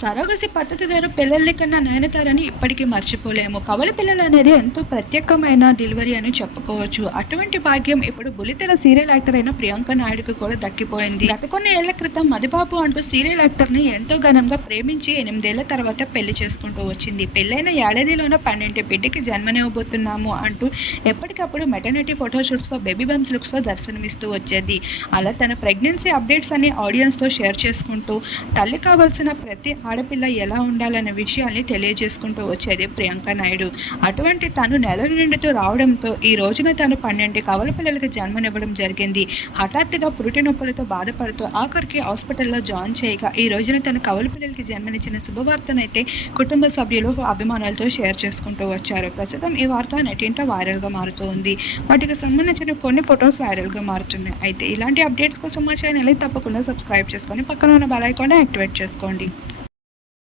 Surrogacy పద్ధతి ద్వారా పిల్లల్ని కన్నా నయనతారని ఇప్పటికీ మర్చిపోలేము. కవల పిల్లలు అనేది ఎంతో ప్రత్యేకమైన డెలివరీ అని చెప్పుకోవచ్చు. అటువంటి భాగ్యం ఇప్పుడు బులితెర సీరియల్ యాక్టర్ అయిన ప్రియాంక నాయుడుకు కూడా దక్కిపోయింది. గత కొన్ని ఏళ్ళ క్రితం మదిబాబు అంటూ సీరియల్ యాక్టర్ని ఎంతో ఘనంగా ప్రేమించి ఎనిమిదేళ్ళ తర్వాత పెళ్ళి చేసుకుంటూ వచ్చింది. పెళ్ళైన ఏడాదిలోనే పన్నెండు బిడ్డకి జన్మనివ్వబోతున్నాము అంటూ ఎప్పటికప్పుడు మెటర్నిటీ ఫోటోషూట్స్తో బేబీ బంప్స్ లుక్స్తో దర్శనమిస్తూ వచ్చేది. అలా తన ప్రెగ్నెన్సీ అప్డేట్స్ అని ఆడియన్స్తో షేర్ చేసుకుంటూ తల్లి కావాల్సిన ప్రతి ఆడపిల్ల ఎలా ఉండాలనే విషయాల్ని తెలియజేసుకుంటూ వచ్చేది ప్రియాంక నాయుడు. అటువంటి తను నెల నిండుతూ రావడంతో ఈ రోజున తను పన్నెండు కవల పిల్లలకి జన్మనివ్వడం జరిగింది. హఠాత్తుగా పురుటి నొప్పులతో బాధపడుతూ ఆఖరికి హాస్పిటల్లో జాయిన్ చేయగా ఈ రోజున తను కవల పిల్లలకి జన్మనిచ్చిన శుభవార్తనైతే కుటుంబ సభ్యులు అభిమానులతో షేర్ చేసుకుంటూ వచ్చారు. ప్రస్తుతం ఈ వార్త నెటింట వైరల్గా మారుతూ ఉంది. వాటికి సంబంధించిన కొన్ని ఫొటోస్ వైరల్గా మారుతున్నాయి. అయితే ఇలాంటి అప్డేట్స్ కోసం మా ఛానల్ని తప్పకుండా సబ్స్క్రైబ్ చేసుకొని పక్కన ఉన్న బెల్ ఐకాన్ యాక్టివేట్ చేసుకోండి.